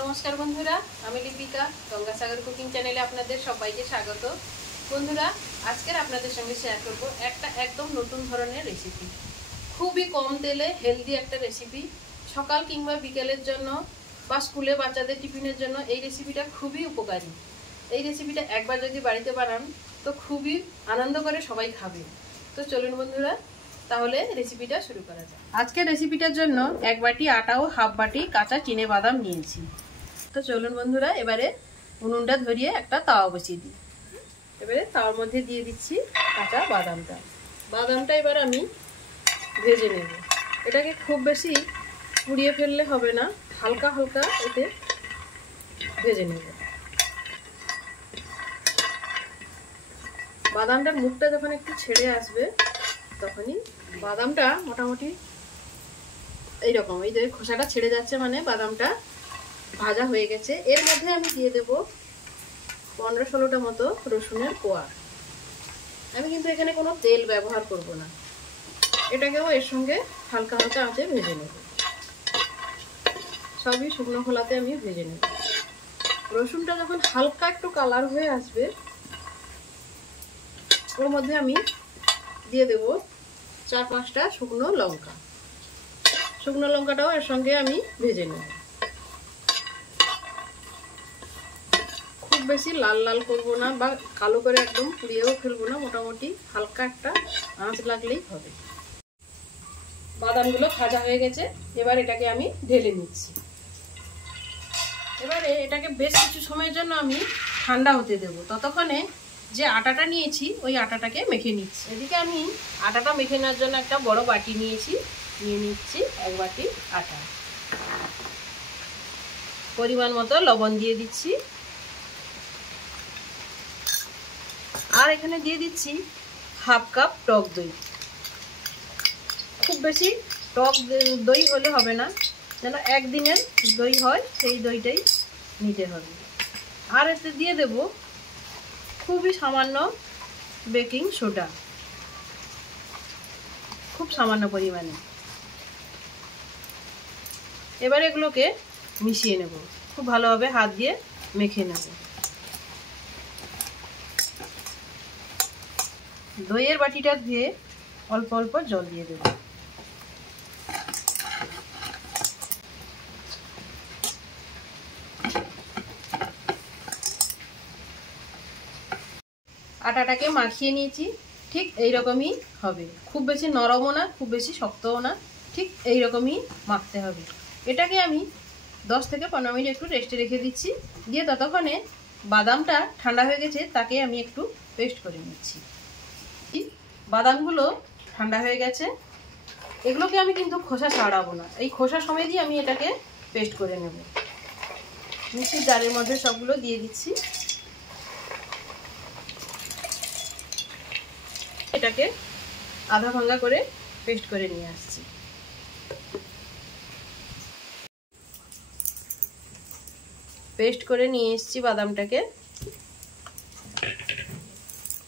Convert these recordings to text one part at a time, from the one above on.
নমস্কার বন্ধুরা, আমি লিপিকা গঙ্গাসাগর কুকিং চ্যানেলে আপনাদের সবাইকে স্বাগত। বন্ধুরা, আজকের আপনাদের সঙ্গে শেয়ার করব একটা একদম নতুন ধরনের রেসিপি। খুবই কম তেলে হেলদি একটা রেসিপি। সকাল কিংবা বিকেলের জন্য বা স্কুলে বাচ্চাদের টিফিনের জন্য এই রেসিপিটা খুবই উপকারী। এই রেসিপিটা একবার যদি বাড়িতে বানান তো খুবই আনন্দ করে সবাই খাবে। তো চলুন বন্ধুরা, তাহলে রেসিপিটা শুরু করা যাক। আজকে রেসিপিটার জন্য 1 বাটি আটা ও হাফ বাটি কাঁচা চিনে বাদাম নিয়েছি। তো চলুন বন্ধুরা, এবারে উনুনটা ধরিয়ে একটা তাওয়া বসিয়ে দিই। এবারে তাওয়ার মধ্যে দিয়ে দিচ্ছি কাঁচা বাদামটা এবার আমি ভেজে নেব। এটাকে খুব বেশি পুড়িয়ে ফেললে হবে না, হালকা হালকা এতে ভেজে নেব। বাদামটার মুখটা যখন একটু ছেড়ে আসবে তখনই বাদামটা মোটামুটি এইরকম, এই যে খোসাটা ছেড়ে যাচ্ছে মানে বাদামটা ভাজা হয়ে গেছে। এর মধ্যে আমি দিয়ে দেব 15-16টা মতো রসুনের কোয়া। আমি কিন্তু এখানে কোনো তেল ব্যবহার করব না, এটাকেও এর সঙ্গে হালকা হালকা আঁচে ভেজে নেব। সবই শুকনো খোলাতে আমি ভেজে নেব। রসুনটা যখন হালকা একটু কালার হয়ে আসবে ওর মধ্যে আমি দিয়ে দেব 4-5টা শুকনো লঙ্কা। শুকনো লঙ্কাটাও এর সঙ্গে আমি ভেজে নেব। খুব বেশি লাল লাল করব না বা কালো করে একদম পুড়িয়েও ফেলবো না, মোটামুটি হালকা একটা আঁচ লাগলেই হবে। বাদামগুলো ভাজা হয়ে গেছে, এবার এটাকে আমি ঢেলে নিচ্ছি। এবারে এটাকে বেশ কিছু সময়ের জন্য আমি ঠান্ডা হতে দেব। ততক্ষণে যে আটাটা নিয়েছি ওই আটাটাকে মেখে নিচ্ছি। এদিকে আমি আটাটা মেখে নেওয়ার জন্য একটা বড় বাটি নিয়েছি, নিয়ে নিচ্ছি 1 বাটি আটা। পরিমাণ মতো লবণ দিয়ে দিচ্ছি, আর এখানে দিয়ে দিচ্ছি হাফ কাপ টক দই। খুব বেশি টক দই হলে হবে না, যেন একদিনের দই হয় সেই দইটাই নিতে হবে। আর এতে দিয়ে দেব খুবই সামান্য বেকিং সোডা, খুব সামান্য পরিমাণে। এবার এগুলোকে মিশিয়ে নেব, খুব ভালোভাবে হাত দিয়ে মেখে নেব। দইয়ের বাটিটা ধুয়ে অল্প অল্প জল দিয়ে দেব। আটাটাকে মাখিয়ে নিয়েছি, ঠিক এইরকমই হবে। খুব বেশি নরমও না, খুব বেশি শক্তও না, ঠিক এইরকমই মাখতে হবে। এটাকে আমি 10 থেকে 15 মিনিট একটু রেস্টে রেখে দিচ্ছি। দিয়ে ততক্ষণে বাদামটা ঠান্ডা হয়ে গেছে, তাকে আমি একটু পেস্ট করে নিচ্ছি। বাদামগুলো ঠান্ডা হয়ে গেছে, এগুলোকে আমি কিন্তু খোসা ছাড়াবো না, এই খোসা সমেতই আমি এটাকে পেস্ট করে নেব। মিক্সির জারের মধ্যে সবগুলো দিয়ে দিচ্ছি। এটাকে আধা ভাঙা করে পেস্ট করে নিয়ে আসছি। পেস্ট করে নিয়ে এসেছি বাদামটাকে।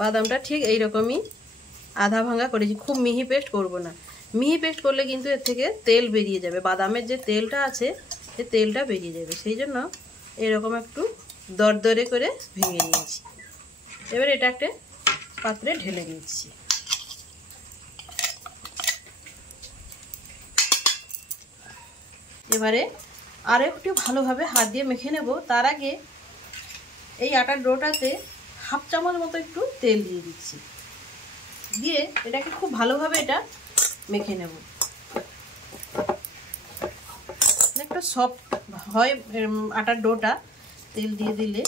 বাদামটা ঠিক এইরকমই আধা ভাঙা করেছি, খুব মিহি পেস্ট করব না। মিহি পেস্ট করলে কিন্তু এর থেকে তেল বেরিয়ে যাবে, বাদামের যে তেলটা আছে সে তেলটা বেরিয়ে যাবে, সেই জন্য এরকম একটু দরদরে করে ভেঙে নিয়েছি। এবার এটা একটা পাত্রে ঢেলে দিচ্ছি। এবারে আর একটু ভালোভাবে হাত দিয়ে মেখে নেব। তার আগে এই আটার ডোটাতে হাফ চামচ মতো একটু তেল দিয়ে দিচ্ছি, দিয়ে এটাকে খুব ভালোভাবে এটা মেখে নেব। একটা সফট হয় আটার ডোটা তেল দিয়ে দিলে।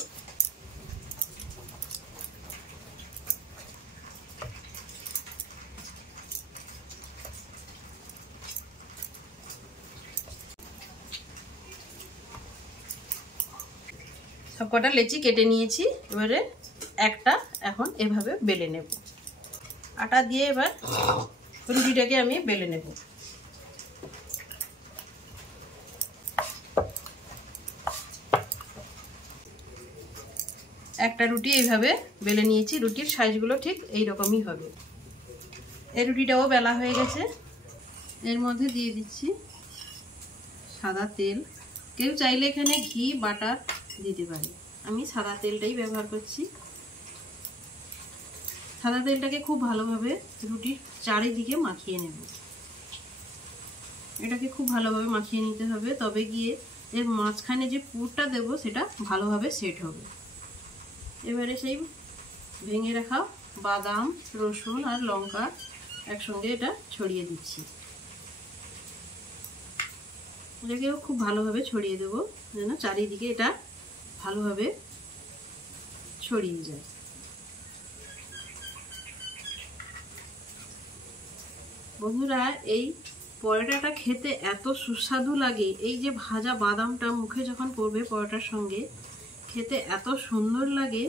সবকটা লেচি কেটে নিয়েছি, এবারে একটা এখন এভাবে বেলে নেব। আটা দিয়ে এবার রুটিটাকে আমি বেলে নেব। একটা রুটি এইভাবে বেলে নিয়েছি, রুটির সাইজগুলো ঠিক এই রকমই হবে। এই রুটিটাও বেলা হয়ে গেছে, এর মধ্যে দিয়ে দিচ্ছি সাদা তেল। কেউ চাইলে এখানে ঘি বাটার দিতে পারে, আমি সাদা তেলটাই ব্যবহার করছি। সাদা তেলটাকে খুব ভালোভাবে রুটির চারিদিকে মাখিয়ে নেব। এটাকে খুব ভালোভাবে মাখিয়ে নিতে হবে, তবে গিয়ে এর মাঝখানে যে পুরটা দেব সেটা ভালোভাবে সেট হবে। এবারে সেই ভেঙে রাখা বাদাম, রসুন আর লঙ্কা একসঙ্গে এটা ছড়িয়ে দিচ্ছি। এটাকেও খুব ভালোভাবে ছড়িয়ে দেবো যেন চারিদিকে এটা ভালোভাবে ছড়িয়ে যায়। বন্ধুরা, এই পরোটাটা খেতে এত সুস্বাদু লাগে, এই যে ভাজা বাদামটা মুখে যখন পড়বে পরোটার সঙ্গে খেতে এত সুন্দর লাগে।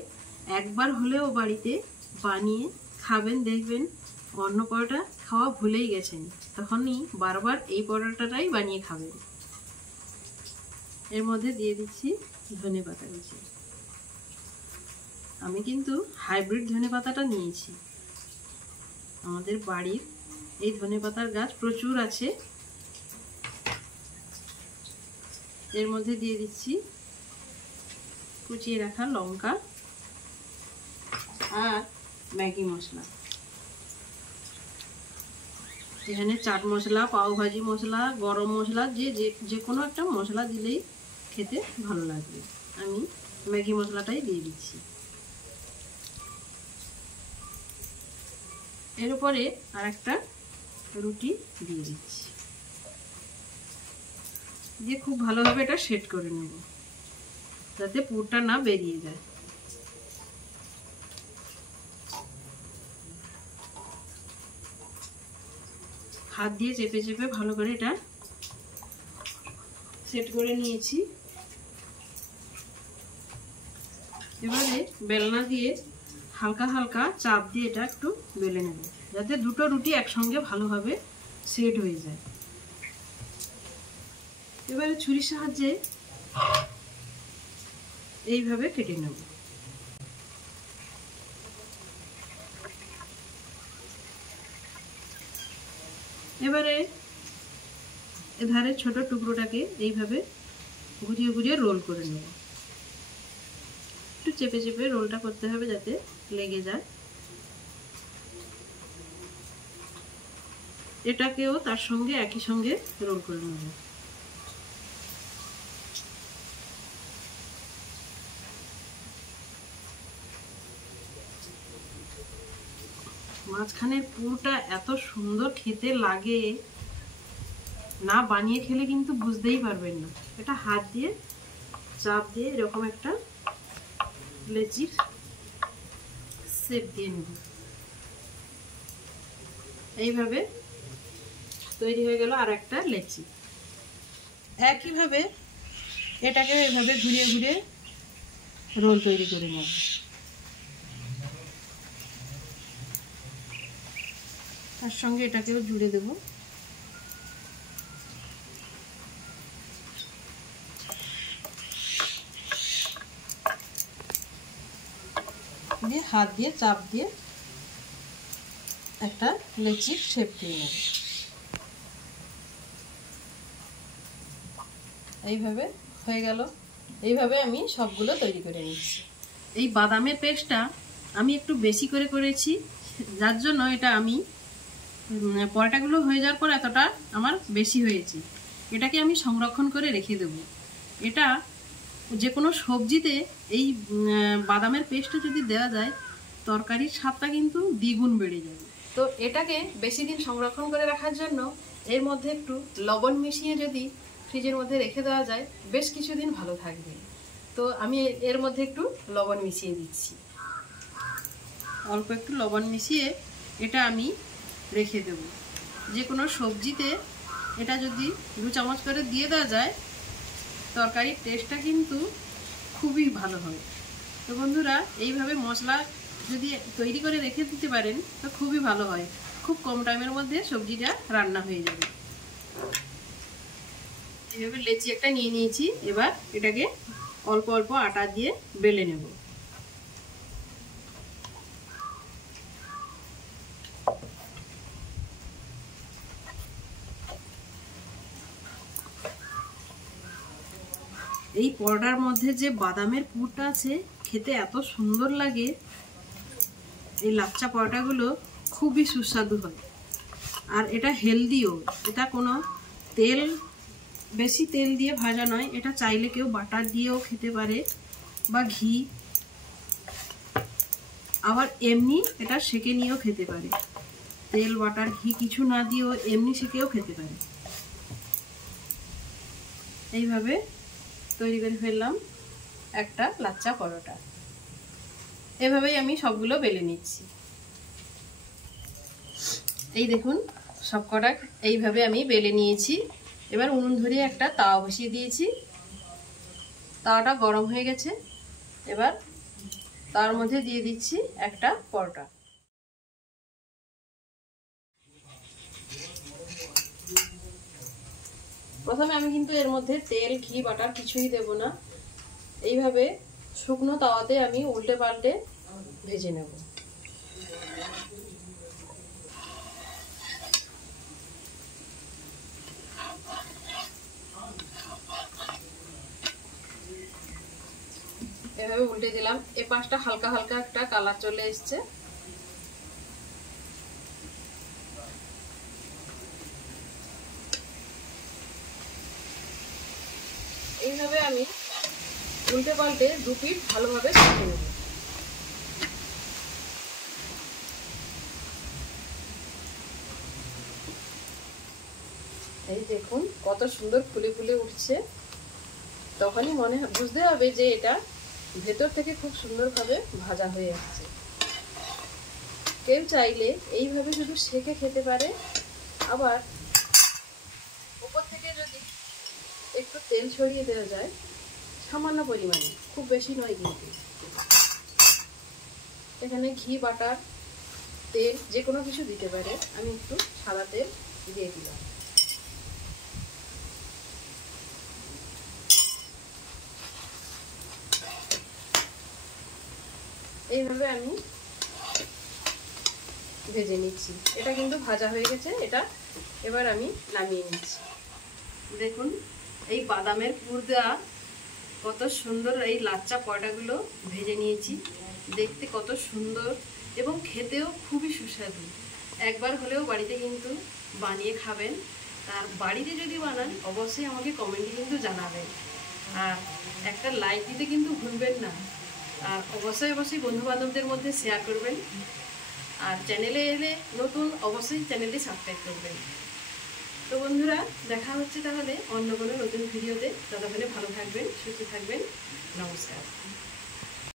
একবার হলেও বাড়িতে বানিয়ে খাবেন, দেখবেন অন্য পরোটা খাওয়া ভুলেই গেছেন, তখনই বারবার এই পরোটাটাই বানিয়ে খাবেন। এর মধ্যে দিয়ে দিচ্ছি ধনেপাতা কুচি। আমি কিন্তু হাইব্রিড ধনেপাতাটা নিয়েছি, আমাদের বাড়ির এই ধনেপাতার গাছ প্রচুর আছে। এর মধ্যে দিয়ে দিচ্ছি কুচিয়ে রাখা লঙ্কা আর ম্যাগি মশলা। এখানে চাট মশলা, পাও ভাজি মশলা, গরম মশলা, যে কোনো একটা মশলা দিলেই খেতে ভালো লাগবে। আমি ম্যাগি মশলাটাই দিয়ে দিচ্ছি। এর উপরে আর একটা রুটি দিয়ে দিচ্ছি, দিয়ে খুব ভালোভাবে এটা সেট করে নেব যাতে পুরটা না বেরিয়ে যায়। হাত দিয়ে চেপে চেপে ভালো করে এটা সেট করে নিয়েছি। এবারে বেলনা দিয়ে হালকা হালকা চাপ দিয়ে এটা একটু বেলে নেব যাতে দুটো রুটি একসঙ্গে ভালোভাবে সেট হয়ে যায়। এবারে ছুরির সাহায্যে এইভাবে কেটে নেব। এবারে এধারে ছোট টুকরোটাকে এইভাবে ঘুরিয়ে ঘুরিয়ে রোল করে নেব। একটু চেপে চেপে রোলটা করতে হবে যাতে লেগে যায়। এটাকেও তার সঙ্গে একই সঙ্গে রোল করে নেব। মাঝখানের পুরটা এত সুন্দর খেতে লাগে, না বানিয়ে খেলে কিন্তু বুঝতেই পারবেন না। এটা হাত দিয়ে চাপ দিয়ে এরকম একটা লেচির শেপ দিয়ে নেব। এইভাবে তৈরি হয়ে গেল আর একটা লেচি। একইভাবে এটাকে এইভাবে ঘুরিয়ে ঘুরিয়ে রোল তৈরি করে নেব। তার সঙ্গে এটাকেও জুড়ে দেব। দিয়ে হাত দিয়ে চাপ দিয়ে একটা লেচির শেপ দিয়ে নেব। এইভাবে হয়ে গেল। এইভাবে আমি সবগুলো তৈরি করে নিচ্ছি। এই বাদামের পেস্টটা আমি একটু বেশি করে করেছি, যার জন্য এটা আমি পরোটাগুলো হয়ে যাওয়ার পর এতটা আমার বেশি হয়েছে। এটাকে আমি সংরক্ষণ করে রেখে দেব। এটা যে কোনো সবজিতে এই বাদামের পেস্টটা যদি দেওয়া যায় তরকারির স্বাদটা কিন্তু দ্বিগুণ বেড়ে যাবে। তো এটাকে বেশি দিন সংরক্ষণ করে রাখার জন্য এর মধ্যে একটু লবণ মিশিয়ে যদি ফ্রিজের মধ্যে রেখে দেওয়া যায় বেশ কিছুদিন ভালো থাকবে। তো আমি এর মধ্যে একটু লবণ মিশিয়ে দিচ্ছি। অল্প একটু লবণ মিশিয়ে এটা আমি রেখে দেব। যে কোনো সবজিতে এটা যদি 2 চামচ করে দিয়ে দেওয়া যায় তরকারির টেস্টটা কিন্তু খুবই ভালো হয়। তো বন্ধুরা, এইভাবে মশলা যদি তৈরি করে রেখে দিতে পারেন তো খুবই ভালো হয়। খুব কম টাইমের মধ্যে সবজিটা রান্না হয়ে যাবে। এইভাবে লেচি একটা নিয়ে নিয়েছি। এবার এটাকে অল্প অল্প আটা দিয়ে বেলে নেব। এই পরোটার মধ্যে যে বাদামের পুরটা আছে খেতে এত সুন্দর লাগে। এই লাচ্চা পরোটাগুলো খুবই সুস্বাদু হয় আর এটা হেলদিও। এটা কোনো তেল, বেশি তেল দিয়ে ভাজা নয়। এটা চাইলে কেউ বাটার দিয়েও খেতে পারে বা ঘি, আবার এমনি এটা সেকে নিয়েও খেতে পারে। তেল বাটার ঘি কিছু না দিয়েও এমনি সেকেও খেতে পারে। এইভাবে তৈরি করে ফেললাম একটা লাচ্চা পরোটা। এভাবেই আমি সবগুলো বেলে নিচ্ছি। এই দেখুন সবকটা এইভাবে আমি বেলে নিয়েছি। এবার উনুন ধরিয়ে একটা তাওয়া বসিয়ে দিয়েছি। তাওয়াটা গরম হয়ে গেছে। এবার তার মধ্যে দিয়ে দিচ্ছি একটা পরোটা। প্রথমে আমি কিন্তু এর মধ্যে তেল, ঘি, বাটার কিছুই দেব না। এইভাবে শুকনো তাওয়াতে আমি উল্টে পাল্টে ভেজে নেব। এভাবে উল্টে দিলাম। এ পাশটা হালকা হালকা একটা কালার চলে এসছে। এইভাবে আমি উল্টে পাল্টে দু পিঠ ভালোভাবে সেঁকে নেব। এই দেখুন কত সুন্দর ফুলে ফুলে উঠছে। তখনই বুঝতে হবে যে এটা ভেতর থেকে খুব সুন্দরভাবে ভাজা হয়ে আসছে। কেউ চাইলে এইভাবে শুধু সেকে খেতে পারে, আবার উপর থেকে যদি একটু তেল ছড়িয়ে দেওয়া যায় সামান্য পরিমাণে, খুব বেশি নয় কিন্তু। এখানে ঘি, বাটার, তেল যে কোনো কিছু দিতে পারে। আমি একটু সাদা তেল দিয়ে দিলাম। এইভাবে আমি ভেজে নিচ্ছি। এটা কিন্তু ভাজা হয়ে গেছে। এটা এবার আমি নামিয়ে নিচ্ছি। দেখুন এই বাদামের পুর দেওয়া কত সুন্দর এই লাচ্চা পরোটাগুলো ভেজে নিয়েছি। দেখতে কত সুন্দর এবং খেতেও খুবই সুস্বাদু। একবার হলেও বাড়িতে কিন্তু বানিয়ে খাবেন। আর বাড়িতে যদি বানান অবশ্যই আমাকে কমেন্টে কিন্তু জানাবেন। আর একটা লাইক দিতে কিন্তু ভুলবেন না। আর অবশ্যই বন্ধুবান্ধবদের মধ্যে শেয়ার করবেন। আর চ্যানেলে এলে নতুন অবশ্যই চ্যানেলটি সাবস্ক্রাইব করবেন। তো বন্ধুরা দেখা হচ্ছে তাহলে অন্য কোনো নতুন ভিডিওতে। ততক্ষণে ভালো থাকবেন, সুস্থ থাকবেন। নমস্কার।